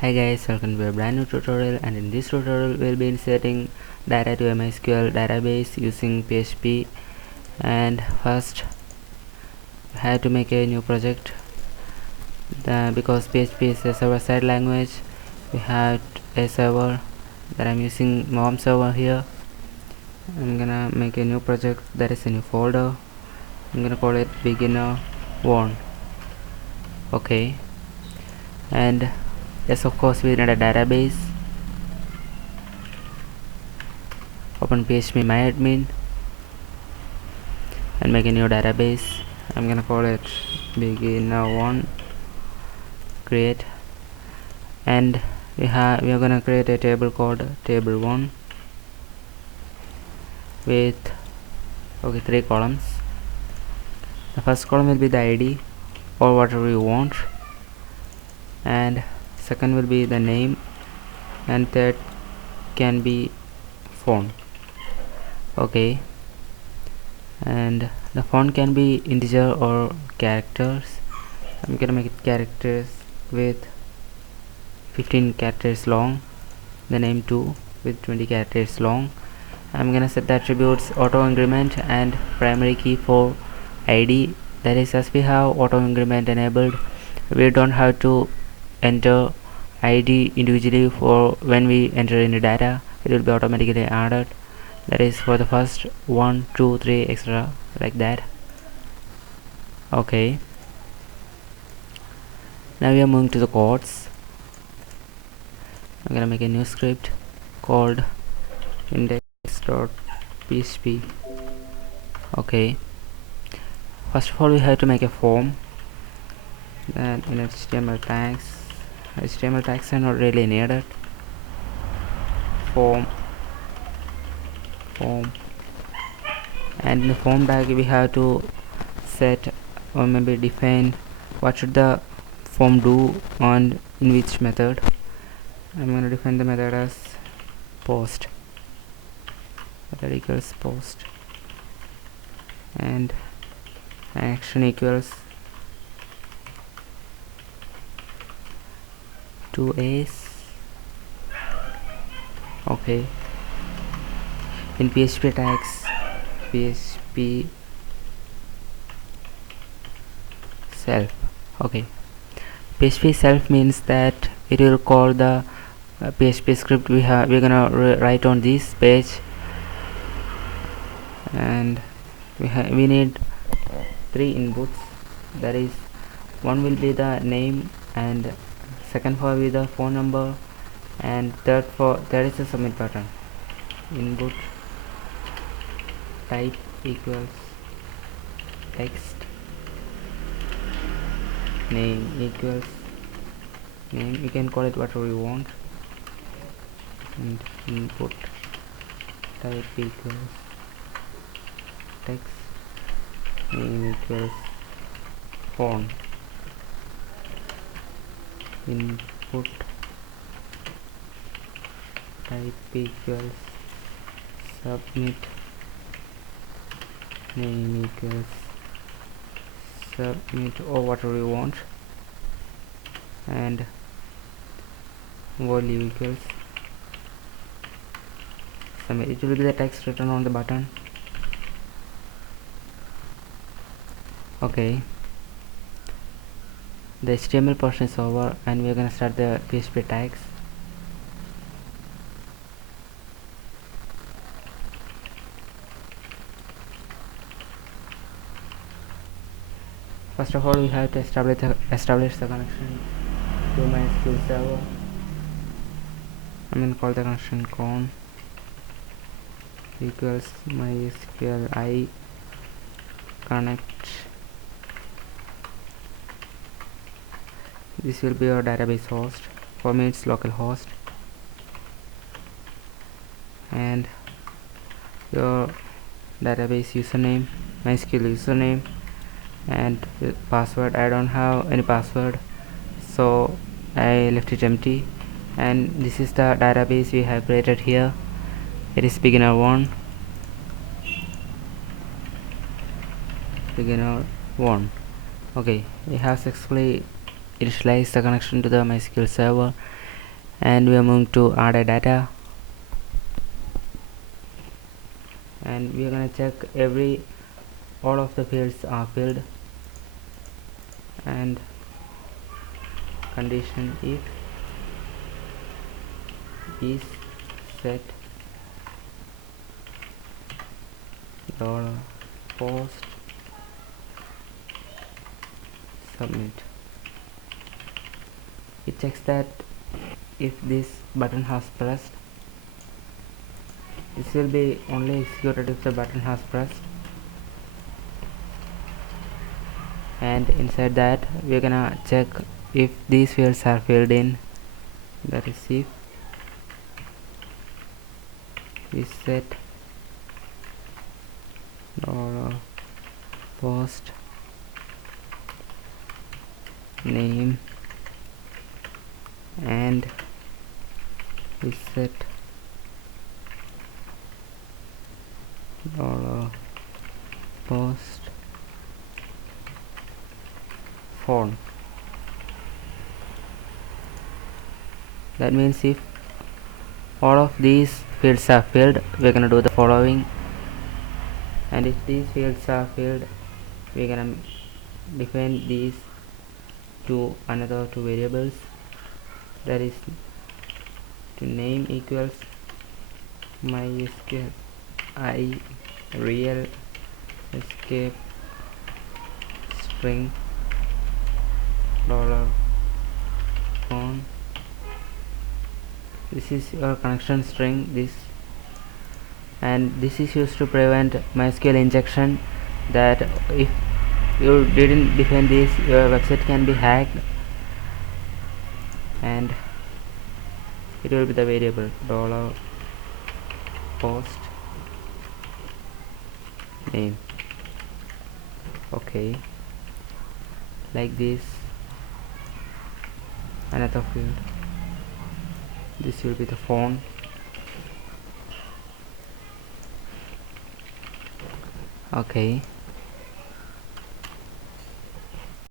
Hi guys, welcome to a brand new tutorial, and in this tutorial we'll be inserting data to a MySQL database using PHP. And first I have to make a new project because PHP is a server-side language. We have a server that I'm using, mom server here. I'm gonna make a new project that is a new folder. I'm gonna call it beginner1. Okay, and yes, of course we need a database. Open PHP MyAdmin and make a new database. I'm gonna call it beginner1. Create, and we are gonna create a table called table1 with 3 columns. The first column will be the ID or whatever you want, and second will be the name, and third can be font. Okay, and the font can be integer or characters. I'm gonna make it characters with 15 characters long, the name too with 20 characters long. I'm gonna set the attributes auto increment and primary key for ID. That is, as we have auto increment enabled, we don't have to enter ID individually for when we enter any data. It will be automatically added. That is for the first 1, 2, 3, etc. like that. Okay, now we are moving to the codes. I'm gonna make a new script called index.php. Okay, first of all we have to make a form. Then in HTML tags are not really needed. Form, and in the form tag we have to set or maybe define what should the form do and in which method. I'm going to define the method as post, method equals post, and action equals 2A's. Okay, in PHP tags, PHP self. Okay, PHP self means that it will call the PHP script we're gonna write on this page, and we need 3 inputs. That is, one will be the name, and second will be the phone number, and third is the submit button. Input type equals text, name equals name, you can call it whatever you want, and input type equals text, name equals font, input type equals submit, name equals submit or whatever you want, and value equals submit. It will be the text written on the button. Okay, the HTML portion is over, and we are going to start the PHP tags. First of all, we have to establish the connection to MySQL server. I'm going to call the connection con equals MySQLi connect. This will be our database host. For me it's localhost, and your database username, MySQL username, and password. I don't have any password, so I left it empty. And this is the database we have created here. It is beginner1. Okay, we have successfully initialized the connection to the MySQL server, and we are moving to add a data, and we are going to check all of the fields are filled, and condition if is set dollar post submit. It checks that if this button has pressed, this will be only executed if the button has pressed, and inside that we're gonna check if these fields are filled in. That is if is set dollar post name and is set dollar post font. That means if all of these fields are filled, we're gonna do the following, and if these fields are filled, we're gonna define these to another two variables, that is to name equals MySQLi real escape string dollar font. This is your connection string, and this is used to prevent MySQL injection, that if you didn't define this, your website can be hacked, and it will be the variable dollar post name. Okay, like this. Another field, this will be the font, okay.